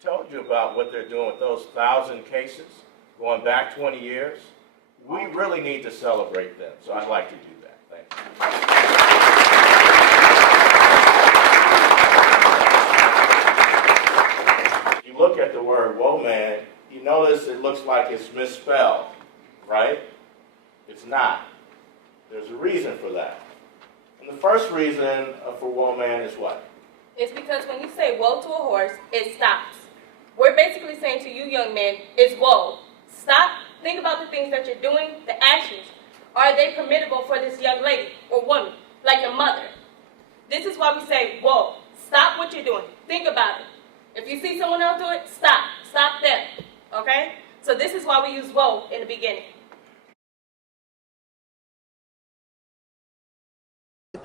Told you about what they're doing with those 1,000 cases going back 20 years. We really need to celebrate them, so I'd like to do that. Thank you. If you look at the word Whoaman, you notice it looks like it's misspelled, right? It's not. There's a reason for that. And the first reason for Whoaman is what? It's because when you say whoa to a horse, it stops. We're basically saying to you young men, it's whoa. Stop. Think about the things that you're doing, the actions. Are they permissible for this young lady or woman, like your mother? This is why we say, whoa. Stop what you're doing. Think about it. If you see someone else do it, stop. Stop them. Okay? So this is why we use whoa in the beginning.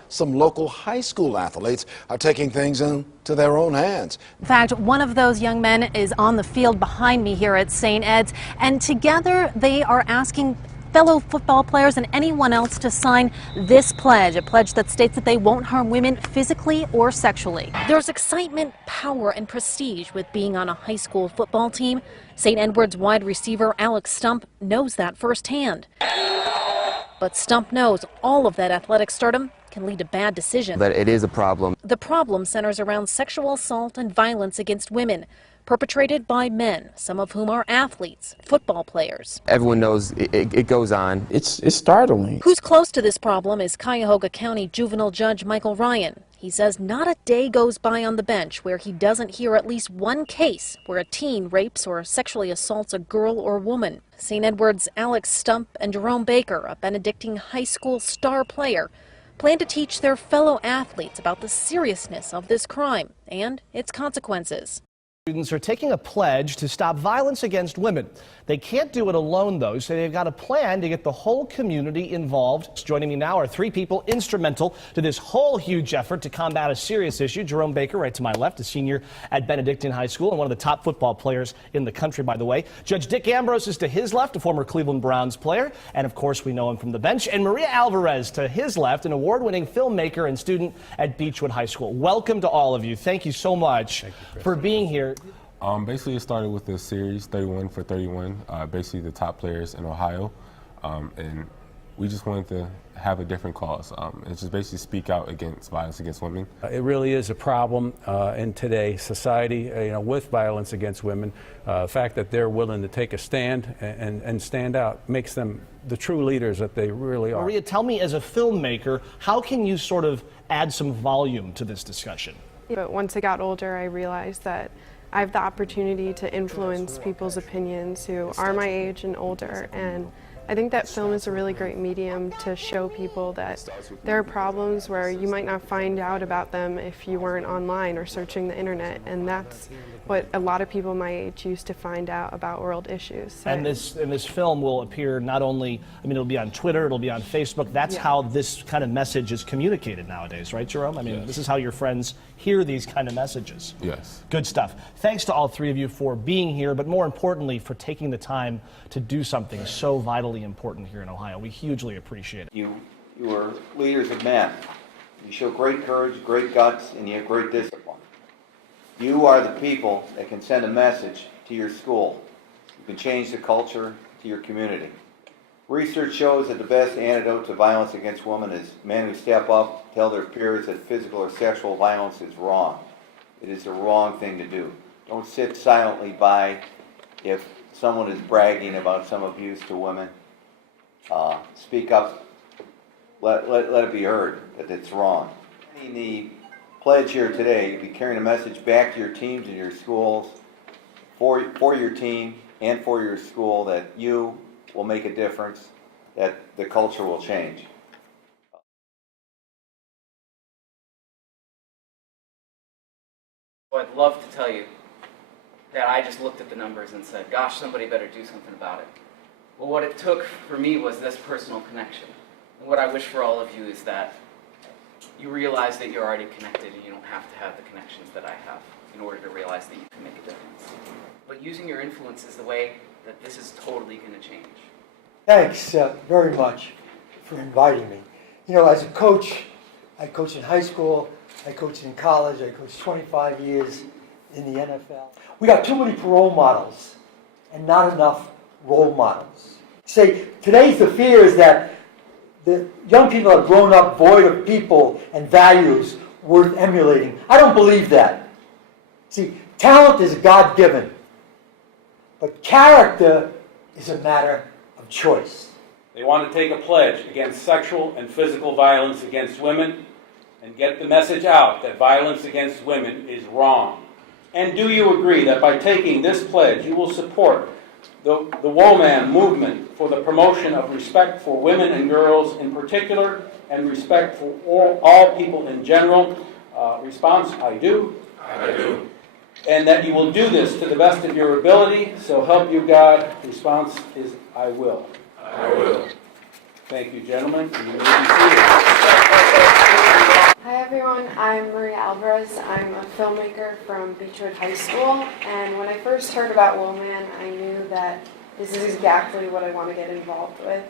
Some local high school athletes are taking things into their own hands. In fact, one of those young men is on the field behind me here at St. Ed's, and together they are asking fellow football players and anyone else to sign this pledge, a pledge that states that they won't harm women physically or sexually. There's excitement, power, and prestige with being on a high school football team. St. Edward's wide receiver Alex Stump knows that firsthand. But Stump knows all of that athletic stardom can lead to bad decisions. That it is a problem. The problem centers around sexual assault and violence against women, perpetrated by men, some of whom are athletes, football players. Everyone knows it goes on. It's startling. Who's close to this problem is Cuyahoga County Juvenile Judge Michael Ryan. He says not a day goes by on the bench where he doesn't hear at least one case where a teen rapes or sexually assaults a girl or woman. St. Edward's Alex Stump and Jerome Baker, a Benedictine high school star player, plan to teach their fellow athletes about the seriousness of this crime and its consequences. Students are taking a pledge to stop violence against women. They can't do it alone, though, so they've got a plan to get the whole community involved. Joining me now are three people instrumental to this whole huge effort to combat a serious issue. Jerome Baker, right to my left, a senior at Benedictine High School and one of the top football players in the country, by the way. Judge Dick Ambrose is to his left, a former Cleveland Browns player, and of course we know him from the bench. And Maria Alvarez to his left, an award-winning filmmaker and student at Beechwood High School. Welcome to all of you. Thank you so much for being here. Basically, it started with the series 31 for 31, basically the top players in Ohio, and we just wanted to have a different cause and just basically speak out against violence against women. It really is a problem in today's society, with violence against women. The fact that they're willing to take a stand and stand out makes them the true leaders that they really are. Maria, tell me, as a filmmaker, how can you sort of add some volume to this discussion? But once I got older, I realized that I have the opportunity to influence people's opinions who are my age and older, and I think that film is a really great medium to show people that there are problems where you might not find out about them if you weren't online or searching the internet, and that's what a lot of people my age used to find out about world issues. And this film will appear not only, it'll be on Twitter, it'll be on Facebook. That's how this kind of message is communicated nowadays, right, Jerome? This is how your friends hear these kind of messages. Yes. Good stuff. Thanks to all three of you for being here, but more importantly, for taking the time to do something so vitally important here in Ohio. We hugely appreciate it. You are leaders of men. You show great courage, great guts, and you have great discipline. You are the people that can send a message to your school. You can change the culture to your community. Research shows that the best antidote to violence against women is men who step up, tell their peers that physical or sexual violence is wrong. It is the wrong thing to do. Don't sit silently by if someone is bragging about some abuse to women. Speak up. Let it be heard that it's wrong. In the pledge here today, you'll be carrying a message back to your teams and your schools, for your team and for your school, that you will make a difference, that the culture will change. Well, I'd love to tell you that I just looked at the numbers and said, gosh, somebody better do something about it. Well, what it took for me was this personal connection. And what I wish for all of you is that you realize that you're already connected and you don't have to have the connections that I have in order to realize that you can make a difference. But using your influence is the way that this is totally going to change. Thanks very much for inviting me. As a coach, I coach in high school, I coached in college, I coached 25 years in the NFL. We got too many role models and not enough role models. Say, today's the fear is that the young people have grown up void of people and values worth emulating. I don't believe that. See, talent is God-given, but character is a matter of choice. They want to take a pledge against sexual and physical violence against women and get the message out that violence against women is wrong. And do you agree that by taking this pledge, you will support the Whoaman movement for the promotion of respect for women and girls in particular and respect for all people in general? Response, I do. I do. And that you will do this to the best of your ability, so help you God. Response is, I will. I will. Thank you, gentlemen. You may be seated. Hi everyone, I'm Maria Alvarez. I'm a filmmaker from Beechwood High School, and when I first heard about Whoaman, I knew that this is exactly what I want to get involved with.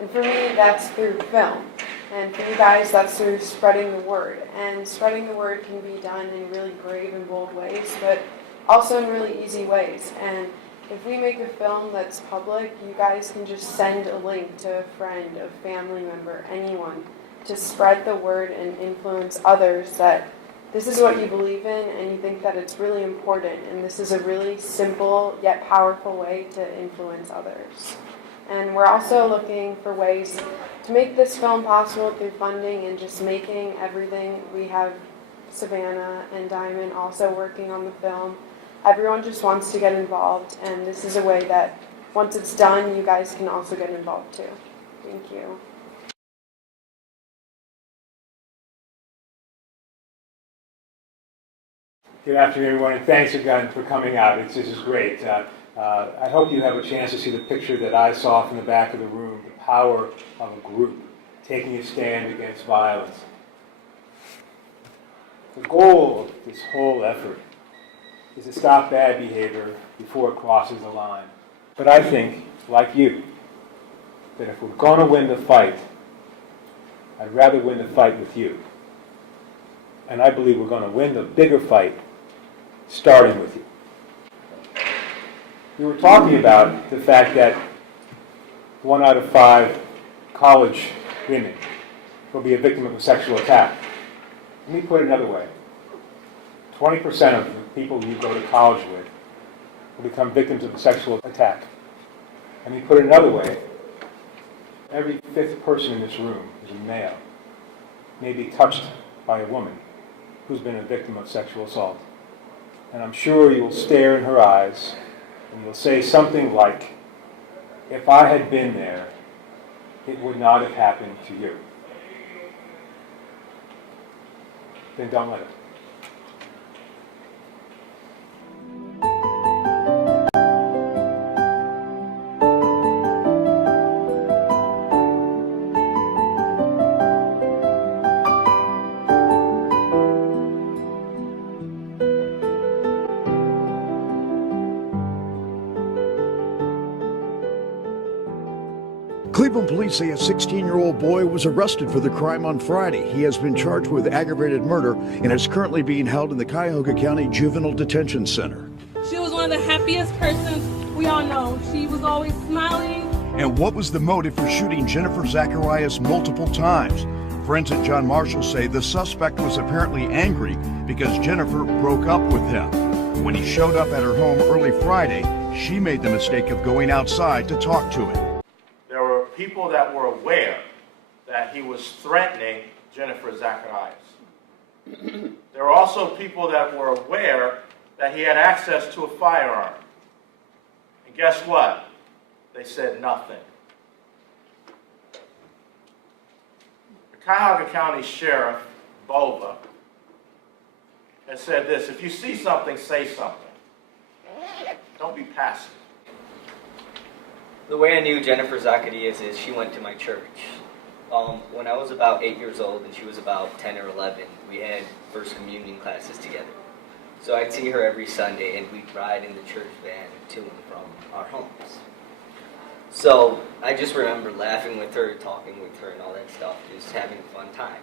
And for me, that's through film. And for you guys, that's through spreading the word. And spreading the word can be done in really brave and bold ways, but also in really easy ways. And if we make a film that's public, you guys can just send a link to a friend, a family member, anyone, to spread the word and influence others that this is what you believe in and you think that it's really important. And this is a really simple yet powerful way to influence others. And we're also looking for ways to make this film possible through funding and just making everything. We have Savannah and Diamond also working on the film. Everyone just wants to get involved, and this is a way that once it's done, you guys can also get involved too. Thank you. Good afternoon, everyone, and thanks again for coming out. This is great. I hope you have a chance to see the picture that I saw from the back of the room, the power of a group taking a stand against violence. The goal of this whole effort is to stop bad behavior before it crosses the line. But I think, like you, that if we're going to win the fight, I'd rather win the fight with you. And I believe we're going to win the bigger fight starting with you. We were talking about the fact that 1 out of 5 college women will be a victim of a sexual attack. Let me put it another way. 20% of the people you go to college with will become victims of a sexual attack. Let me put it another way. Every 5th person in this room is a male, may be touched by a woman who's been a victim of sexual assault. And I'm sure you'll stare in her eyes and you'll say something like, if I had been there, it would not have happened to you. Then don't let it. Cleveland police say a 16-year-old boy was arrested for the crime on Friday. He has been charged with aggravated murder and is currently being held in the Cuyahoga County Juvenile Detention Center. She was one of the happiest persons we all know. She was always smiling. And what was the motive for shooting Jennifer Zacharias multiple times? Friends at John Marshall say the suspect was apparently angry because Jennifer broke up with him. When he showed up at her home early Friday, she made the mistake of going outside to talk to him. There were people that were aware that he was threatening Jennifer Zacharias. There were also people that were aware that he had access to a firearm. And guess what? They said nothing. The Cuyahoga County Sheriff, Bova, has said this: if you see something, say something. Don't be passive. The way I knew Jennifer Zacharias is she went to my church. When I was about 8 years old and she was about 10 or 11, we had First Communion classes together. So I'd see her every Sunday and we'd ride in the church van to and from our homes. So I just remember laughing with her, talking with her and all that stuff, just having a fun time.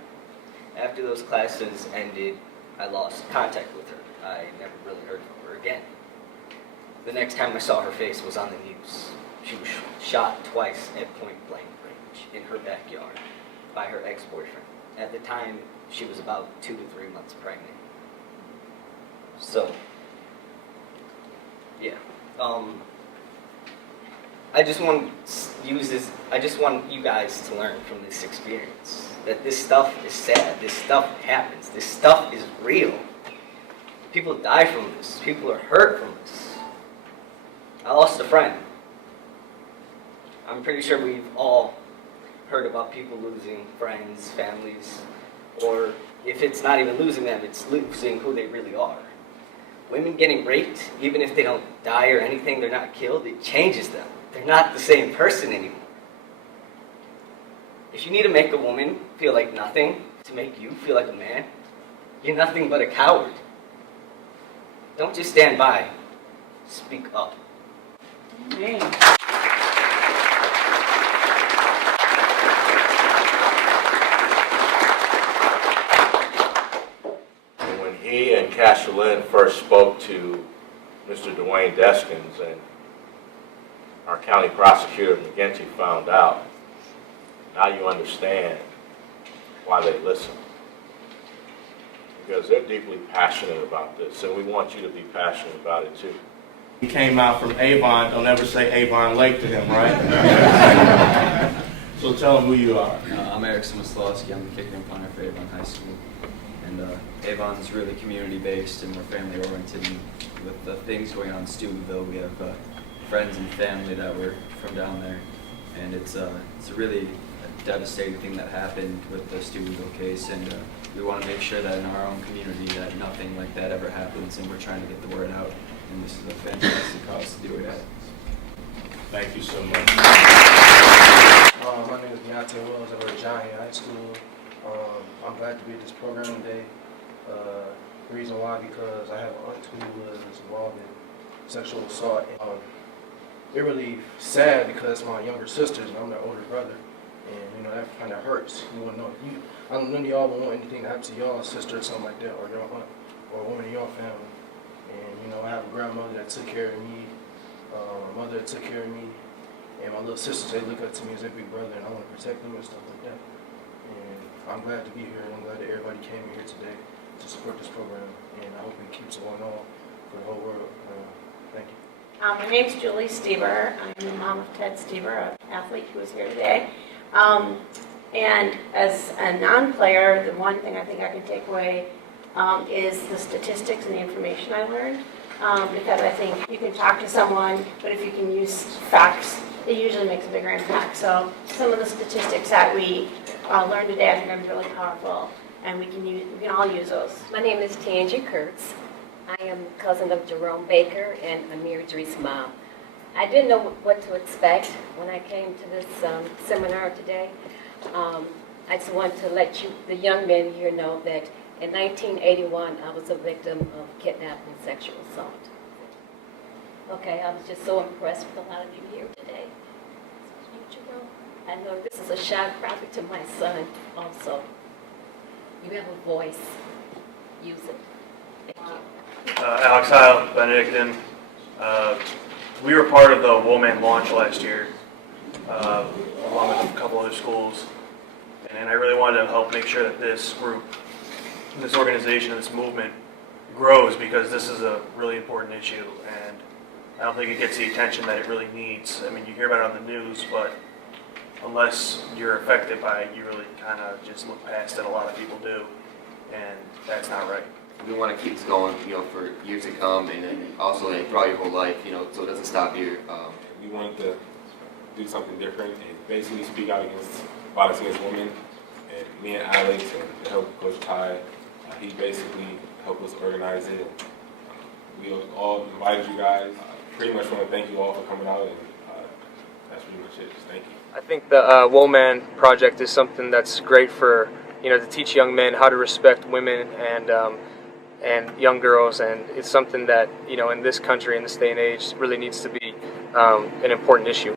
After those classes ended, I lost contact with her. I never really heard from her again. The next time I saw her face was on the news. She was shot twice at point blank range in her backyard by her ex-boyfriend. At the time, she was about 2 to 3 months pregnant. So, yeah. I just want you guys to learn from this experience that this stuff is sad, this stuff happens, this stuff is real. People die from this, people are hurt from this. I lost a friend. I'm pretty sure we've all heard about people losing friends, families, or if it's not even losing them, it's losing who they really are. Women getting raped, even if they don't die or anything, they're not killed, it changes them. They're not the same person anymore. If you need to make a woman feel like nothing to make you feel like a man, you're nothing but a coward. Don't just stand by. Speak up. Amen. When he and Cashelin first spoke to Mr. Dwayne Deskins and our county prosecutor McGinty found out, now you understand why they listen. Because they're deeply passionate about this, and we want you to be passionate about it too. He came out from Avon. Don't ever say Avon Lake to him, right? So tell him who you are. I'm Eric Simoslawski. I'm the kicker and punter for Avon High School. And Avon is really community-based and we're family-oriented. And with the things going on in Steubenville, we have friends and family that were from down there. And it's a really devastating thing that happened with the Steubenville case. And we want to make sure that in our own community that nothing like that ever happens. And we're trying to get the word out. And this is a fantastic cause to do it at. Thank you so much. My name is Deontay Wells. I go to Giant High School. I'm glad to be at this program today. The reason why, because I have an aunt who was involved in sexual assault. It really sad because my younger sisters and I'm their older brother, and that kind of hurts. You want to know if I don't none of y'all would want anything to happen to y'all sister or something like that, or your aunt, or a woman in your family. And I have a grandmother that took care of me, a mother that took care of me, and my little sisters, they look up to me as their big brother, and I want to protect them and stuff like that. And I'm glad to be here, and I'm glad that everybody came here today to support this program, and I hope it keeps going on for the whole world. Thank you. My name's Julie Stever. I'm the mom of Ted Stever, an athlete who is here today. And as a non-player, the one thing I think I can take away is the statistics and the information I learned. Because I think you can talk to someone, but if you can use facts, it usually makes a bigger impact. So some of the statistics that we learned today, I think are really powerful, and we can all use those. My name is Tangie Kurtz. I am cousin of Jerome Baker and Amir Idris' mom. I didn't know what to expect when I came to this seminar today. I just want to let the young men here know that in 1981, I was a victim of kidnapping and sexual assault. Okay, I was just so impressed with a lot of you here today. I know this is a shock probably to my son also. You have a voice. Use it. Thank you. Alex Heil, Benedictine. We were part of the Whoaman launch last year, along with a couple other schools. And I really wanted to help make sure that this group, this organization, this movement grows, because this is a really important issue. And I don't think it gets the attention that it really needs. I mean, you hear about it on the news, but unless you're affected by it, you really kind of just look past it. A lot of people do, and that's not right. We want to keep this going, for years to come, and then also throughout your whole life, so it doesn't stop here. We wanted to do something different and basically speak out against violence against women. And me and Alex and the help of Coach Ty, he basically helped us organize it. We all invited you guys. Pretty much want to thank you all for coming out, and that's pretty much it. Just thank you. I think the Whoaman project is something that's great for to teach young men how to respect women and young girls, and it's something that in this country, in this day and age, really needs to be an important issue.